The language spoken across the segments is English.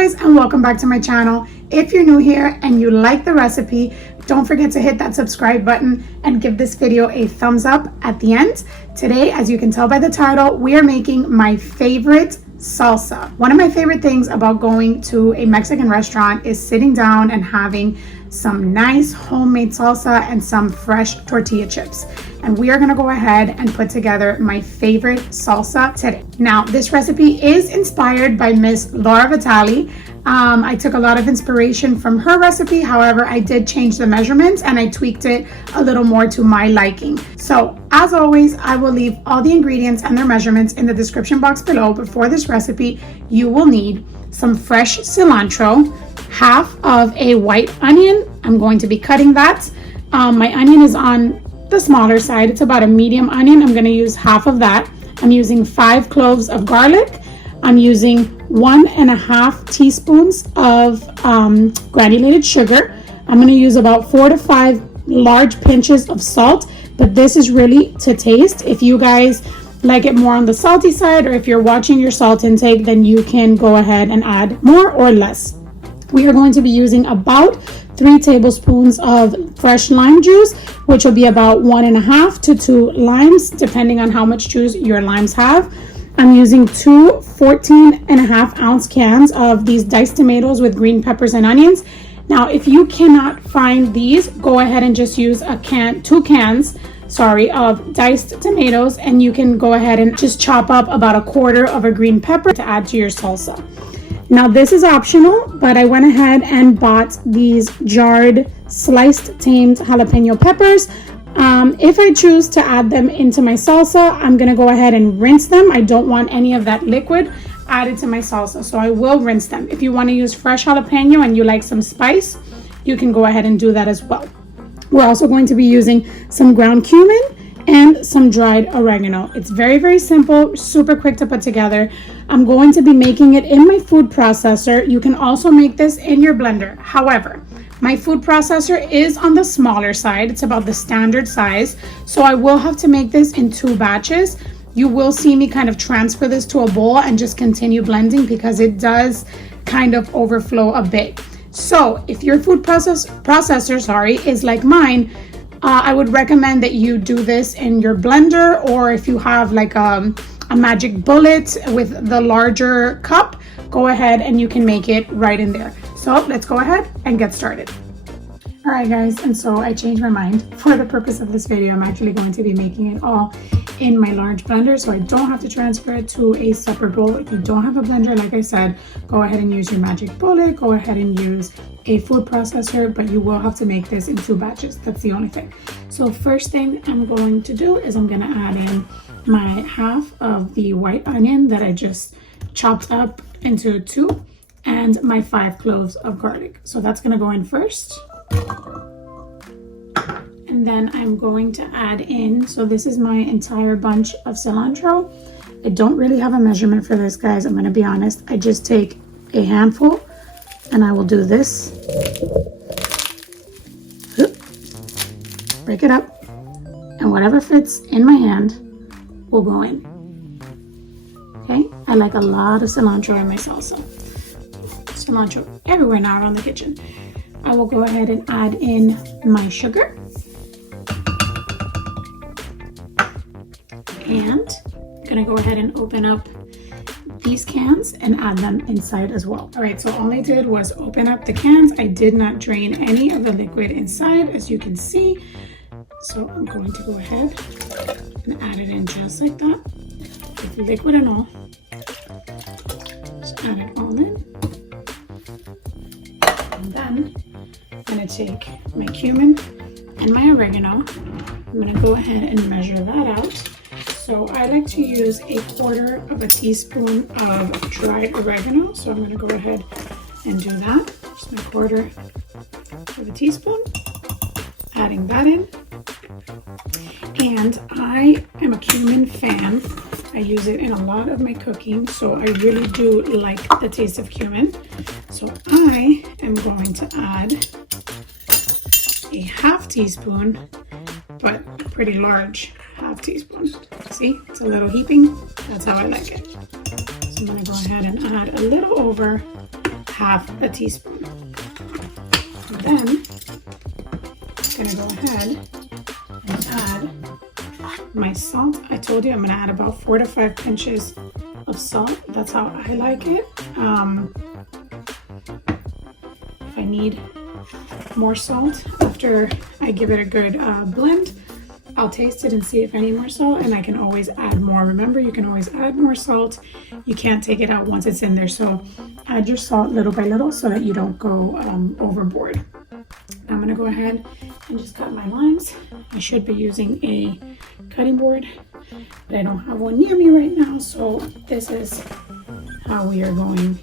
guys, and welcome back to my channel. If you're new here and you like the recipe, don't forget to hit that subscribe button and give this video a thumbs up at the end. Today, as you can tell by the title, we are making my favorite salsa. One of my favorite things about going to a Mexican restaurant is sitting down and having some nice homemade salsa and some fresh tortilla chips. And we are gonna go ahead and put together my favorite salsa today. Now, this recipe is inspired by Miss Laura Vitale. I took a lot of inspiration from her recipe. However, I did change the measurements and I tweaked it a little more to my liking. So as always, I will leave all the ingredients and their measurements in the description box below. But for this recipe, you will need some fresh cilantro, half of a white onion. I'm going to be cutting that. My onion is on the smaller side. It's about a medium onion. I'm going to use half of that. I'm using 5 cloves of garlic. I'm using 1.5 teaspoons of granulated sugar. I'm going to use about 4 to 5 large pinches of salt, but this is really to taste. If you guys like it more on the salty side, or if you're watching your salt intake, then you can go ahead and add more or less. We are going to be using about 3 tablespoons of fresh lime juice, which will be about 1.5 to 2 limes, depending on how much juice your limes have. I'm using 2 14.5-ounce cans of these diced tomatoes with green peppers and onions. Now, if you cannot find these, go ahead and just use 2 cans of diced tomatoes, and you can go ahead and just chop up about 1/4 of a green pepper to add to your salsa. Now, this is optional, but I went ahead and bought these jarred sliced tamed jalapeno peppers. If I choose to add them into my salsa, I'm going to go ahead and rinse them. I don't want any of that liquid added to my salsa, so I will rinse them. If you want to use fresh jalapeno and you like some spice, you can go ahead and do that as well. We're also going to be using some ground cumin and some dried oregano. It's very, very simple, super quick to put together. I'm going to be making it in my food processor. You can also make this in your blender. However, my food processor is on the smaller side. It's about the standard size. So I will have to make this in 2 batches. You will see me kind of transfer this to a bowl and just continue blending because it does kind of overflow a bit. So if your food processor is like mine, I would recommend that you do this in your blender, or if you have like a magic bullet with the larger cup, go ahead and you can make it right in there. So let's go ahead and get started. All right, guys, and so I changed my mind. For the purpose of this video, I'm actually going to be making it all in my large blender, so I don't have to transfer it to a separate bowl. If you don't have a blender, like I said, go ahead and use your magic bullet, go ahead and use a food processor, but you will have to make this in 2 batches. That's the only thing. So first thing I'm going to do is I'm going to add in my half of the white onion that I just chopped up into 2, and my 5 cloves of garlic. So that's going to go in first. And then I'm going to add in, so this is my entire bunch of cilantro. I don't really have a measurement for this, guys. I'm going to be honest. I just take a handful and I will do this. Break it up, and whatever fits in my hand will go in. Okay, I like a lot of cilantro in my salsa. Cilantro everywhere now around the kitchen. I will go ahead and add in my sugar. And I'm gonna go ahead and open up these cans and add them inside as well. All right, so all I did was open up the cans. I did not drain any of the liquid inside, as you can see. So I'm going to go ahead and add it in just like that, with liquid and all. Just add it all in. And then I'm gonna take my cumin and my oregano. I'm gonna go ahead and measure that out. So I like to use 1/4 teaspoon of dried oregano. So I'm gonna go ahead and do that. Just my 1/4 teaspoon. Adding that in. And I am a cumin fan. I use it in a lot of my cooking, so I really do like the taste of cumin. So I am going to add a 1/2 teaspoon, but a pretty large 1/2 teaspoon. See, it's a little heaping. That's how I like it. So I'm going to go ahead and add a little over half a teaspoon. Then I'm gonna go ahead and add my salt. I told you I'm gonna add about 4 to 5 pinches of salt. That's how I like it. If I need more salt after I give it a good blend, I'll taste it and see if I need more salt, and I can always add more. Remember, you can always add more salt. You can't take it out once it's in there, so add your salt little by little so that you don't go overboard. I'm gonna go ahead and just cut my limes. I should be using a cutting board, but I don't have one near me right now, so this is how we are going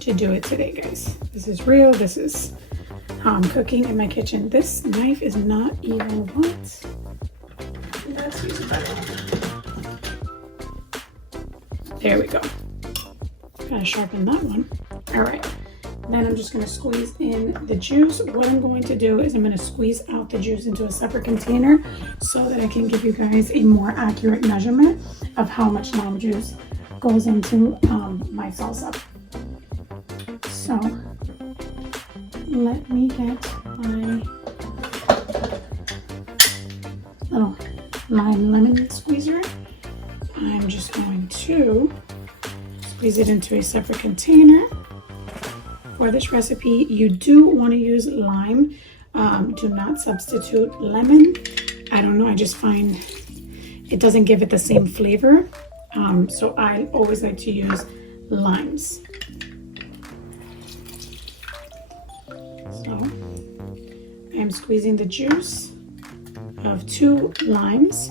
to do it today, guys. This is real. This is how I'm cooking in my kitchen. This knife is not even what? Let's use a better one. There we go. Gotta sharpen that one. All right. Then I'm just gonna squeeze in the juice. What I'm going to do is I'm gonna squeeze out the juice into a separate container so that I can give you guys a more accurate measurement of how much lime juice goes into my salsa. So let me get my little lime lemon squeezer. I'm just going to squeeze it into a separate container. For this recipe, you do want to use lime. Do not substitute lemon. I don't know, I just find it doesn't give it the same flavor. So I always like to use limes. So I am squeezing the juice of 2 limes.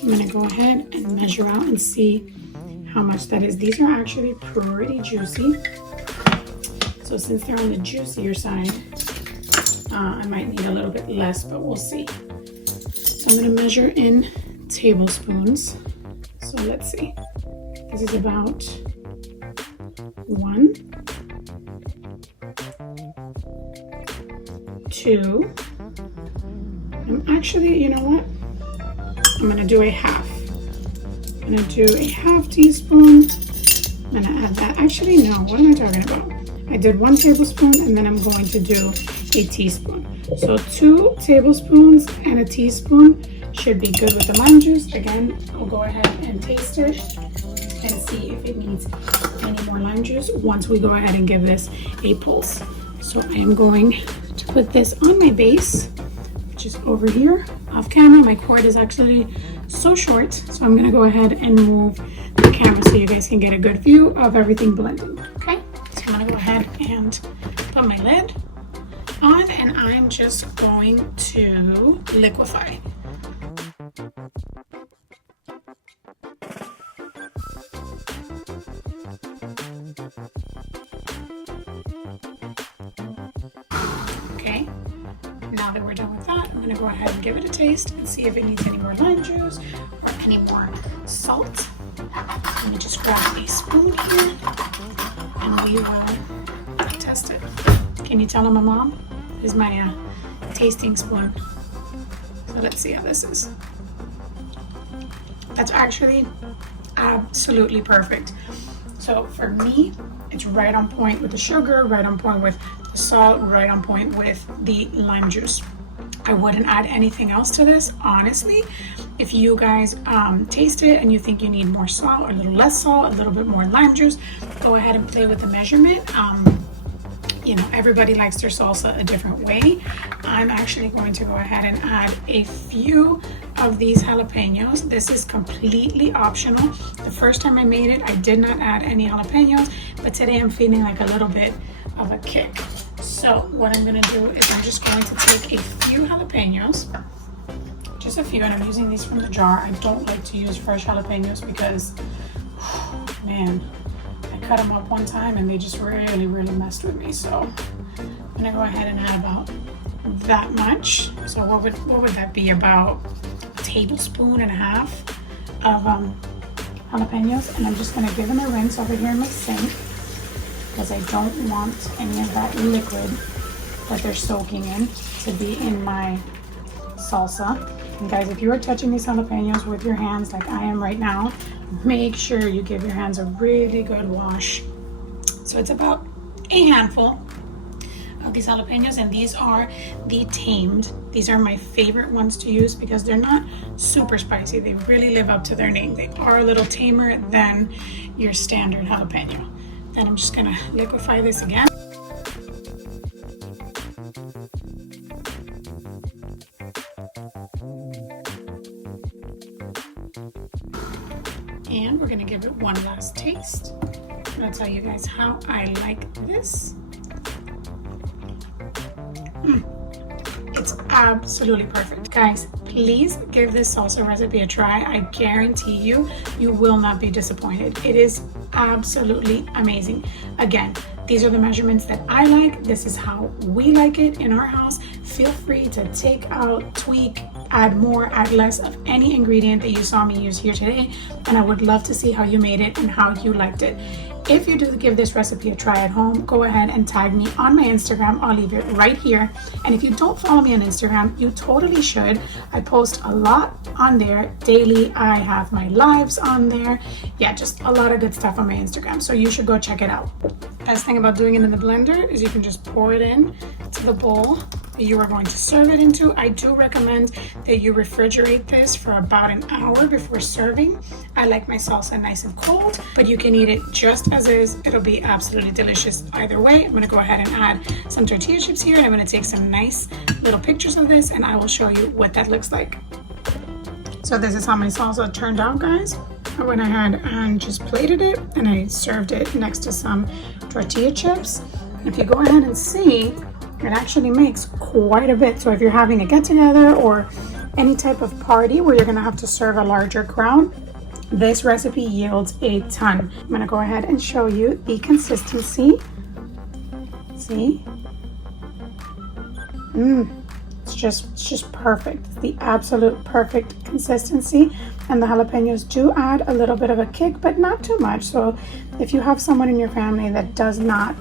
I'm gonna go ahead and measure out and see how much that is. These are actually pretty juicy. So since they're on the juicier side, I might need a little bit less, but we'll see. So I'm gonna measure in tablespoons. So let's see. This is about 1, 2. I'm actually, you know what? I'm gonna do a half. I'm gonna do a half teaspoon. I'm gonna add that. Actually, no, what am I talking about? I did 1 tablespoon and then I'm going to do a teaspoon. So 2 tablespoons and a teaspoon should be good with the lime juice. Again, I'll go ahead and taste it and see if it needs any more lime juice once we go ahead and give this a pulse. So I am going to put this on my base, which is over here off camera. My cord is actually so short, so I'm gonna go ahead and move the camera so you guys can get a good view of everything blending, okay? So I'm gonna go ahead and put my lid on, and I'm just going to liquefy. Okay, now that we're done with that, I'm gonna go ahead and give it a taste and see if it needs any more lime juice or any more salt. Let me just grab a spoon here and we will test it. Can you tell my mom? This is my tasting spoon. So let's see how this is. That's actually absolutely perfect. So for me, it's right on point with the sugar, right on point with the salt, right on point with the lime juice. I wouldn't add anything else to this, honestly. If you guys taste it and you think you need more salt, or a little less salt, a little bit more lime juice, go ahead and play with the measurement. You know, everybody likes their salsa a different way. I'm actually going to go ahead and add a few of these jalapeños. This is completely optional. The first time I made it, I did not add any jalapeños, but today I'm feeling like a little bit of a kick. So what I'm gonna do is I'm just going to take a few jalapeños, just a few, and I'm using these from the jar. I don't like to use fresh jalapeños because, man, I cut them up one time and they just really messed with me. So I'm gonna go ahead and add about that much. So what would that be? About a tablespoon and a half of jalapeños, and I'm just gonna give them a rinse over here in my sink because I don't want any of that liquid that they're soaking in to be in my salsa. And guys, if you are touching these jalapeños with your hands like I am right now, make sure you give your hands a really good wash. So it's about a handful of these jalapenos, and these are the tamed. These are my favorite ones to use because they're not super spicy. They really live up to their name. They are a little tamer than your standard jalapeno. Then I'm just gonna liquefy this again. And we're gonna give it one last taste. I'm gonna tell you guys how I like this. It's absolutely perfect. Guys, please give this salsa recipe a try. I guarantee you, you will not be disappointed. It is absolutely amazing. Again, these are the measurements that I like. This is how we like it in our house. Feel free to take out, tweak, add more, add less of any ingredient that you saw me use here today. And I would love to see how you made it and how you liked it. If you do give this recipe a try at home, go ahead and tag me on my Instagram. I'll leave it right here. And if you don't follow me on Instagram, you totally should. I post a lot on there daily. I have my lives on there. Yeah, just a lot of good stuff on my Instagram. So you should go check it out. Best thing about doing it in the blender is you can just pour it in to the bowl that you are going to serve it into. I do recommend that you refrigerate this for about an hour before serving. I like my salsa nice and cold, but you can eat it just as is. It'll be absolutely delicious either way. I'm gonna go ahead and add some tortilla chips here, and I'm gonna take some nice little pictures of this, and I will show you what that looks like. So this is how my salsa turned out, guys. I went ahead and just plated it, and I served it next to some tortilla chips. And if you go ahead and see, it actually makes quite a bit. So if you're having a get-together or any type of party where you're gonna have to serve a larger crowd, this recipe yields a ton. I'm gonna go ahead and show you the consistency. See? It's just perfect. It's the absolute perfect consistency. And the jalapenos do add a little bit of a kick, but not too much. So if you have someone in your family that does not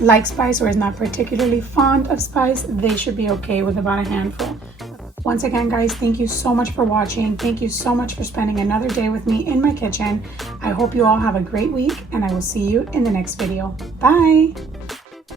like spice or is not particularly fond of spice, they should be okay with about a handful. Once again, guys, thank you so much for watching. Thank you so much for spending another day with me in my kitchen. I hope you all have a great week, and I will see you in the next video. Bye!